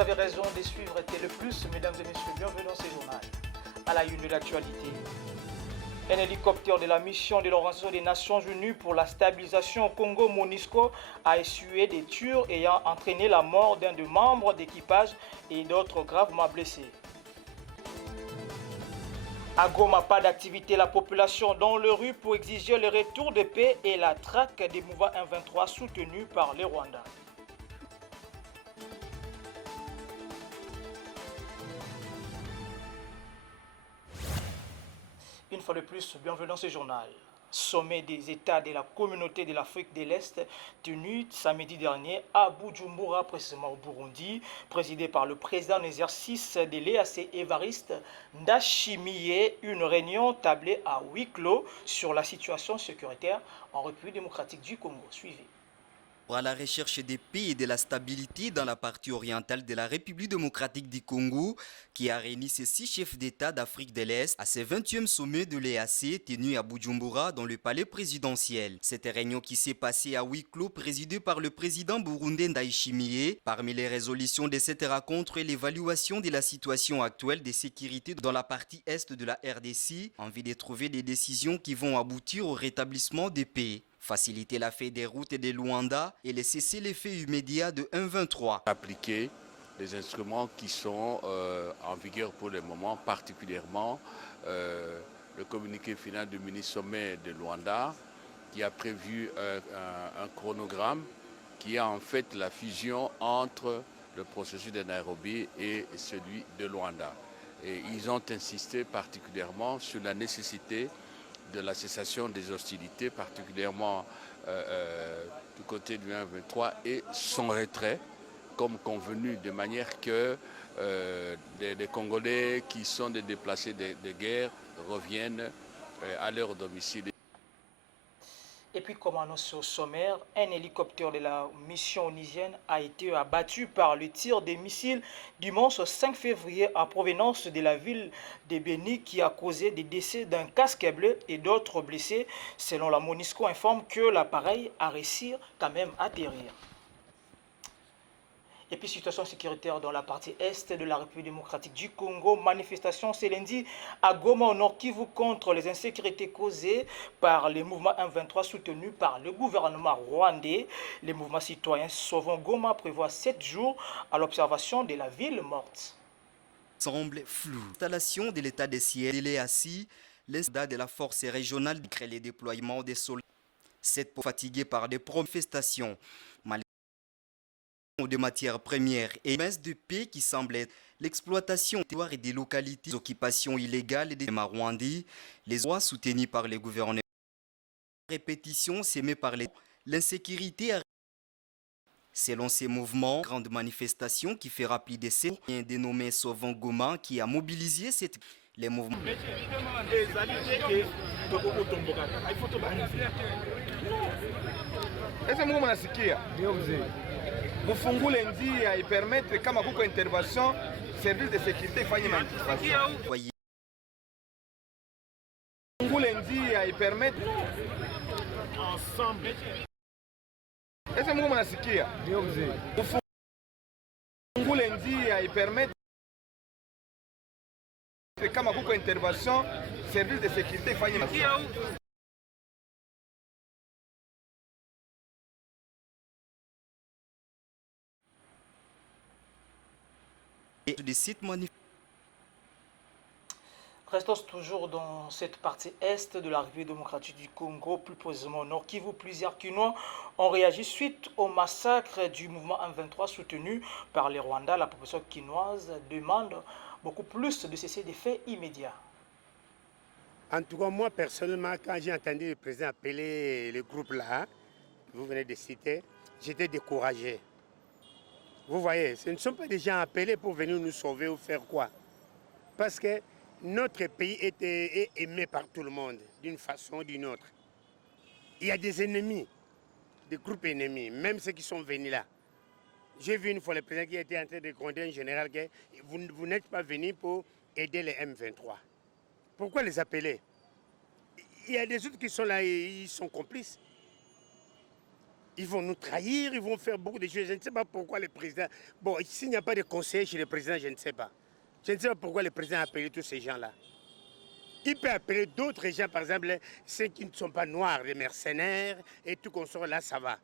vous avez raison de suivre Télé Plus, mesdames et messieurs, bienvenue dans ce journal. À la une de l'actualité. Un hélicoptère de la mission de l'Organisation des Nations Unies pour la stabilisation au Congo, MONUSCO, a essuyé des tirs ayant entraîné la mort d'un des membres d'équipage et d'autres gravement blessés. À Goma, pas d'activité, la population dans les rues pour exiger le retour de paix et la traque des mouvements M23 soutenus par les Rwandais. Une fois de plus, bienvenue dans ce journal. Sommet des États de la communauté de l'Afrique de l'Est tenu samedi dernier à Bujumbura, précisément au Burundi, présidé par le président en exercice de l'EAC Évariste Ndayishimiye, une réunion tablée à huis clos sur la situation sécuritaire en République démocratique du Congo. Suivez. À la recherche des paix et de la stabilité dans la partie orientale de la République démocratique du Congo, qui a réuni ses 6 chefs d'État d'Afrique de l'Est à ce 20e sommet de l'EAC tenu à Bujumbura dans le palais présidentiel. Cette réunion qui s'est passée à huis clos présidée par le président burundais Ndayishimiye. Parmi les résolutions de cette rencontre est l'évaluation de la situation actuelle de sécurité dans la partie est de la RDC, en vue de trouver des décisions qui vont aboutir au rétablissement des paix. Faciliter la fait des routes et des Luanda et les cesser l'effet immédiat de 1,23. Appliquer les instruments qui sont en vigueur pour le moment, particulièrement le communiqué final du mini-sommet de Luanda qui a prévu un chronogramme qui a en fait la fusion entre le processus de Nairobi et celui de Luanda. Et ils ont insisté particulièrement sur la nécessité de la cessation des hostilités, particulièrement du côté du 1-23 et son retrait, comme convenu, de manière que les Congolais qui sont des déplacés de guerre reviennent à leur domicile. Et puis, comme annoncé au sommaire, un hélicoptère de la mission onisienne a été abattu par le tir des missiles dimanche 5 février en provenance de la ville de Beni qui a causé des décès d'un casque bleu et d'autres blessés. Selon la MONUSCO, informe que l'appareil a réussi quand même à atterrir. Et puis, situation sécuritaire dans la partie est de la République démocratique du Congo. Manifestation ce lundi à Goma, au Nord Kivu, contre les insécurités causées par les mouvements M23 soutenus par le gouvernement rwandais. Les mouvements citoyens Sauvons Goma prévoient 7 jours à l'observation de la ville morte. Semble flou. L'installation de l'état des sièges de l'EAC, l'installation de la force régionale crée les déploiements des soldats. Cette fatiguée par des manifestations de matières premières et messe de paix qui semble être l'exploitation et des localités, les occupations illégales des Rwandais, les droits soutenus par les gouvernements, répétition sémée par l'insécurité. Selon ces mouvements, grande manifestation qui fait rapide essai, un dénommé Sauvons Goma qui a mobilisé les mouvements. Mufungule njia ipermettre kama kuko intervention service de sécurité ifanye manifestation. Mufungule njia ipermettre ensemble. Ese Mungu mnasikia? Ndio mzee. Mufungule njia ipermettre kama kuko intervention service de sécurité ifanye manifestation. Des sites Restons toujours dans cette partie est de la République démocratique du Congo, plus précisément au Nord Kivu. Plusieurs Kinois ont réagi suite au massacre du mouvement M23 soutenu par les Rwandais. La population quinoise demande beaucoup plus de cesser des faits immédiats. En tout cas, moi personnellement, quand j'ai entendu le président appeler le groupe là, que vous venez de citer, j'étais découragé. Vous voyez, ce ne sont pas des gens appelés pour venir nous sauver ou faire quoi. Parce que notre pays est aimé par tout le monde, d'une façon ou d'une autre. Il y a des ennemis, des groupes ennemis, même ceux qui sont venus là. J'ai vu une fois le président qui était en train de gronder un général que vous n'êtes pas venu pour aider les M23. Pourquoi les appeler? Il y a des autres qui sont là et ils sont complices. Ils vont nous trahir, ils vont faire beaucoup de choses. Je ne sais pas pourquoi le président... Bon, s'il n'y a pas de conseiller chez le président, je ne sais pas. Je ne sais pas pourquoi le président a appelé tous ces gens-là. Il peut appeler d'autres gens, par exemple, ceux qui ne sont pas noirs, les mercenaires, et tout qu'on sort là, ça va.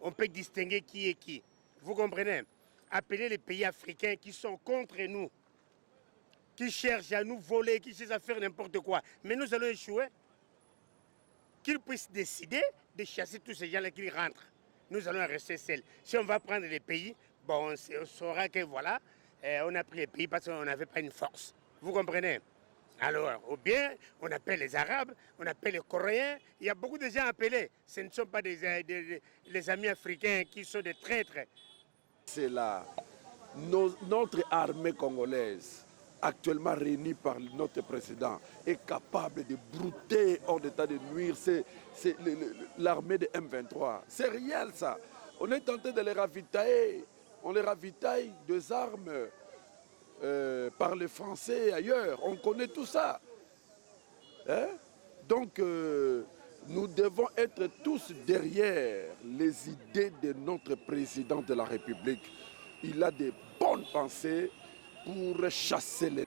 On peut distinguer qui est qui. Vous comprenez? Appeler les pays africains qui sont contre nous, qui cherchent à nous voler, qui cherchent à faire n'importe quoi. Mais nous allons échouer. Qu'ils puissent décider de chasser tous ces gens-là qui rentrent. Nous allons rester seuls. Si on va prendre les pays, bon, on saura que voilà, on a pris les pays parce qu'on n'avait pas une force. Vous comprenez? Alors, ou bien, on appelle les Arabes, on appelle les Coréens. Il y a beaucoup de gens appelés. Ce ne sont pas les amis africains qui sont des traîtres. C'est là, notre armée congolaise, actuellement réunie par notre président, est capable de brouter hors d'état de nuire. C'est l'armée de M23. C'est réel ça. On est tenté de les ravitailler. On les ravitaille des armes par les Français et ailleurs. On connaît tout ça. Hein? Donc, nous devons être tous derrière les idées de notre président de la République. Il a des bonnes pensées pour chasser les...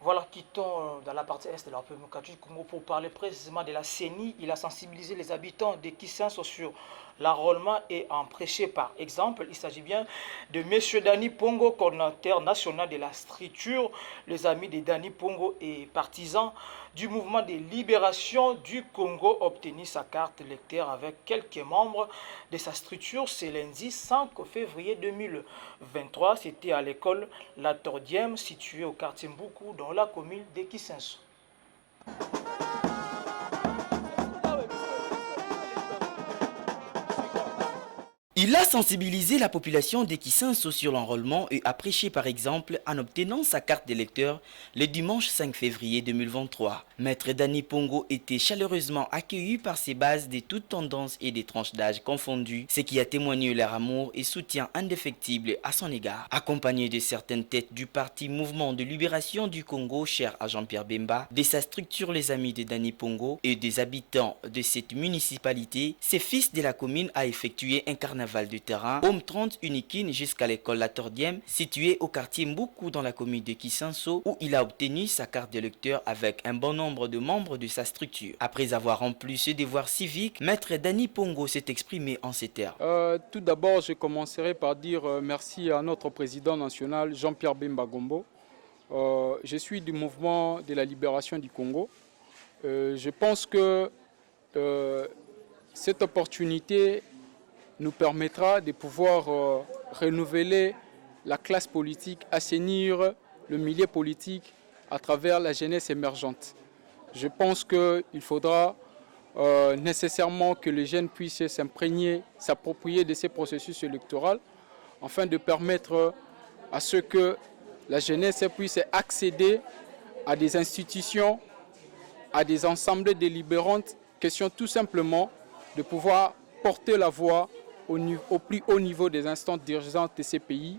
Voilà, quittons dans la partie est de la République démocratique du Congo pour parler précisément de la CENI. Il a sensibilisé les habitants de Kisenso sur l'enrôlement et en prêcher par exemple. Il s'agit bien de M. Dani Pongo, coordinateur national de la structure, les amis de Dani Pongo et partisans du mouvement de libération du Congo, obtenu sa carte électeur avec quelques membres de sa structure ce lundi 5 février 2023. C'était à l'école La Tordième, située au quartier Mboukou, dans la commune de Kisenso. Il a sensibilisé la population de Kisenso sur l'enrôlement et a prêché par exemple en obtenant sa carte d'électeur le dimanche 5 février 2023. Maître Dani Pongo était chaleureusement accueilli par ses bases de toutes tendances et des tranches d'âge confondues, ce qui a témoigné leur amour et soutien indéfectible à son égard. Accompagné de certaines têtes du parti Mouvement de Libération du Congo, cher à Jean-Pierre Bemba, de sa structure Les Amis de Dani Pongo et des habitants de cette municipalité, ce fils de la commune a effectué un carnaval de terrain, Home 30 Unikin jusqu'à l'école La Tordième, située au quartier Mboukou dans la commune de Kisenso, où il a obtenu sa carte d'électeur avec un bon nombre de membres de sa structure. Après avoir rempli ce devoir civique, Maître Dani Pongo s'est exprimé en ces termes. Tout d'abord, je commencerai par dire merci à notre président national Jean-Pierre Bemba Gombo. Je suis du mouvement de la libération du Congo. Je pense que cette opportunité nous permettra de pouvoir renouveler la classe politique, assainir le milieu politique à travers la jeunesse émergente. Je pense qu'il faudra nécessairement que les jeunes puissent s'imprégner, s'approprier de ces processus électoraux afin de permettre à ce que la jeunesse puisse accéder à des institutions, à des assemblées délibérantes, question tout simplement de pouvoir porter la voix au plus haut niveau des instances dirigeantes de ces pays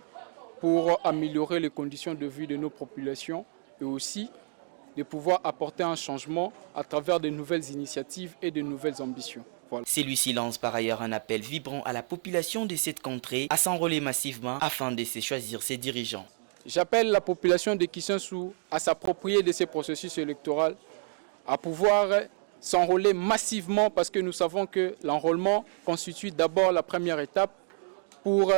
pour améliorer les conditions de vie de nos populations et aussi de pouvoir apporter un changement à travers de nouvelles initiatives et de nouvelles ambitions. Voilà. Celui-ci lance par ailleurs un appel vibrant à la population de cette contrée à s'enrôler massivement afin de se choisir ses dirigeants. J'appelle la population de Kisenso à s'approprier de ces processus électoraux, à pouvoir s'enrôler massivement parce que nous savons que l'enrôlement constitue d'abord la première étape pour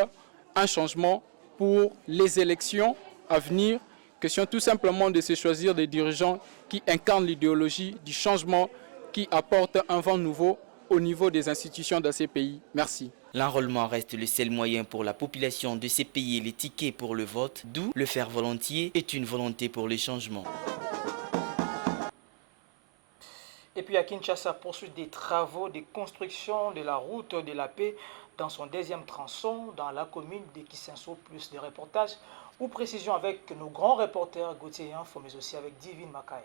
un changement, pour les élections à venir. Question tout simplement de se choisir des dirigeants qui incarnent l'idéologie du changement, qui apportent un vent nouveau au niveau des institutions de ces pays. Merci. L'enrôlement reste le seul moyen pour la population de se payer les tickets pour le vote, d'où le faire volontiers est une volonté pour le changement. Et puis à Kinshasa, poursuite des travaux de construction de la route de la paix dans son deuxième tronçon dans la commune de Kisenso. Plus de reportages ou précisions avec nos grands reporters Gauthier Info, mais aussi avec Divine Makaya.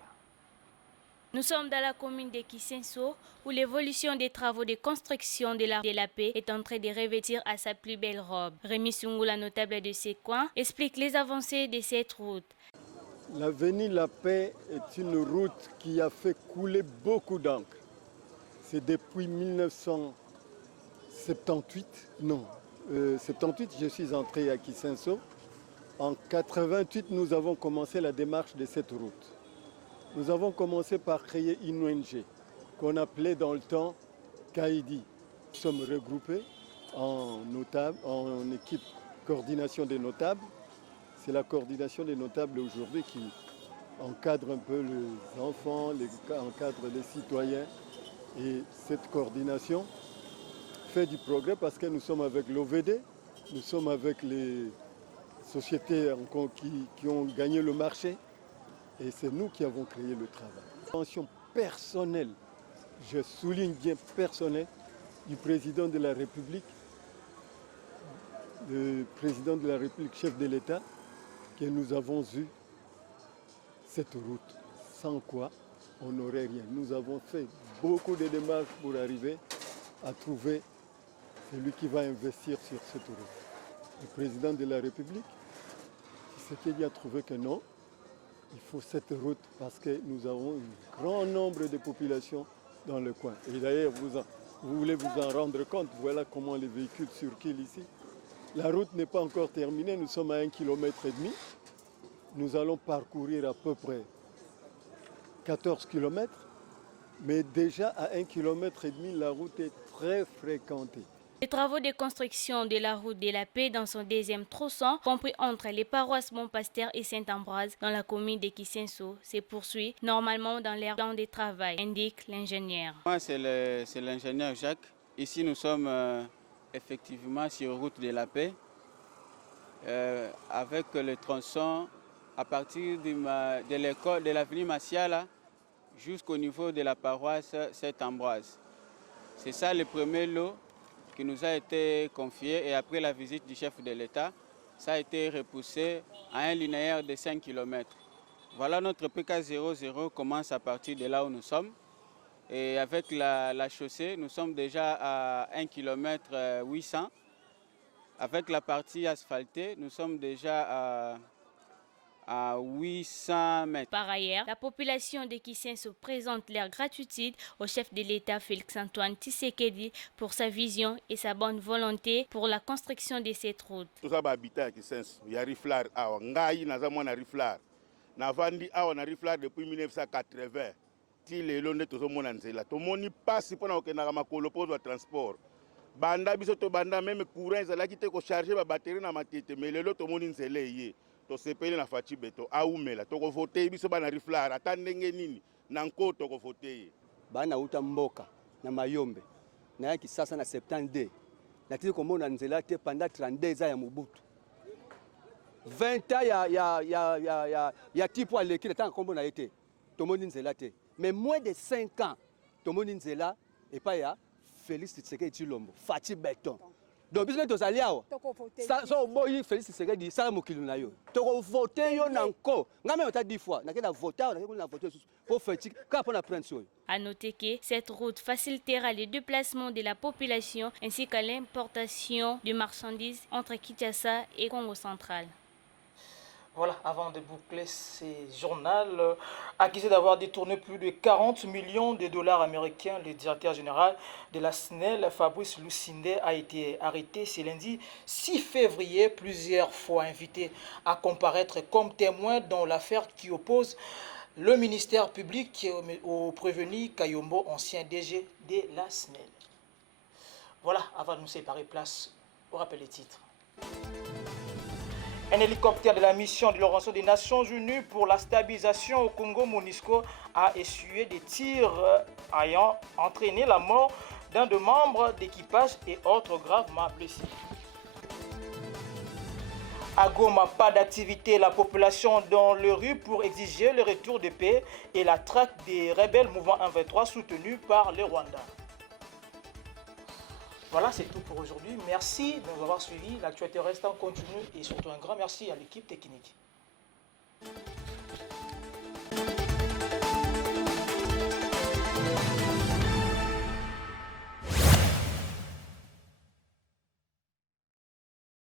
Nous sommes dans la commune de Kisenso où l'évolution des travaux de construction de la paix est en train de revêtir à sa plus belle robe. Rémi Sungula, notable de ces coins, explique les avancées de cette route. L'avenue La Paix est une route qui a fait couler beaucoup d'encre. C'est depuis 1900 78, non. 78, je suis entré à Kisenso. En 88, nous avons commencé la démarche de cette route. Nous avons commencé par créer une ONG qu'on appelait dans le temps Kaidi. Nous sommes regroupés en notables, en équipe coordination des notables. C'est la coordination des notables aujourd'hui qui encadre un peu les enfants, encadre les citoyens. Et cette coordination fait du progrès parce que nous sommes avec l'OVD, nous sommes avec les sociétés qui ont gagné le marché et c'est nous qui avons créé le travail. Attention personnelle, je souligne bien personnelle, du président de la République, le président de la République, chef de l'État, que nous avons eu cette route, sans quoi on n'aurait rien. Nous avons fait beaucoup de démarches pour arriver à trouver celui qui va investir sur cette route. Le président de la République, c'est qu'il a trouvé que non, il faut cette route parce que nous avons un grand nombre de populations dans le coin. Et d'ailleurs, vous voulez vous en rendre compte, voilà comment les véhicules circulent ici. La route n'est pas encore terminée, nous sommes à 1,5 km. Nous allons parcourir à peu près 14 km, mais déjà à 1,5 km, la route est très fréquentée. Les travaux de construction de la route de la paix dans son deuxième tronçon, compris entre les paroisses Montpasteur et Saint-Ambroise dans la commune de Kisenso, se poursuit normalement dans l'air temps de travail, indique l'ingénieur. Moi, c'est l'ingénieur Jacques. Ici, nous sommes effectivement sur route de la paix, avec le tronçon à partir de l'école de l'avenue Massiala jusqu'au niveau de la paroisse Saint-Ambroise. C'est ça le premier lot qui nous a été confié et après la visite du chef de l'État, ça a été repoussé à un linéaire de 5 km. Voilà, notre PK00 commence à partir de là où nous sommes. Et avec la chaussée, nous sommes déjà à 1 km 800. Avec la partie asphaltée, nous sommes déjà à 800 mètres. Par ailleurs, la population de Kisenso présente leur gratitude au chef de l'État Félix-Antoine Tshisekedi pour sa vision et sa bonne volonté pour la construction de cette route. Tous les habitants de Kisenso, il y a Riflar, Ngaï, Nazamona Riflar. Navandi Awa Riflar depuis 1980. Ti lelo nde tozomona nzela. Tomoni passe pona okendaka makolo po de transport. Banda biso to banda même courant ezalaki te ko charger ba batterie na matete mais lelo tomoni nzela eye. Tosepeli na faci beto aumela toko voter biso bana Riflar ata ndenge nini na nko toko voter. Bana uta mboka na Mayombe na yaki sasa na 72 na tili komona nzela te pendant 32 ans ya Mobutu. 20 ans ya tipo aleki le temps kombo na été. Tomoni nzela te. Mais moins de 5 ans tomoni nzela et pas ya Félix Tshisekedi Tshilombo faci beton. Donc biso tozali awa so boyi Félix Tshisekedi sala mokili na yo toko voter yo na nko nga même ta 10 fois na kena voter na voter pour faire ka pour na prendre soyo. À noter que cette route facilitera le déplacement de la population ainsi que l'importation de marchandises entre Kinshasa et Congo central. Voilà, avant de boucler ces journaux, accusé d'avoir détourné plus de 40 millions de dollars américains, le directeur général de la SNEL, Fabrice Lucinde, a été arrêté ce lundi 6 février, plusieurs fois invité à comparaître comme témoin dans l'affaire qui oppose le ministère public au prévenu Kayombo, ancien DG de la SNEL. Voilà, avant de nous séparer, place au rappel des titres. Un hélicoptère de la mission de l'Organisation des Nations Unies pour la stabilisation au Congo, MONUSCO, a essuyé des tirs ayant entraîné la mort d'un des membres d'équipage et autres gravement blessés. À Goma, pas d'activité, la population dans les rues pour exiger le retour de paix et la traque des rebelles mouvement 123 soutenus par le Rwanda. Voilà, c'est tout pour aujourd'hui. Merci de nous avoir suivis. L'actualité reste en continu et surtout un grand merci à l'équipe technique.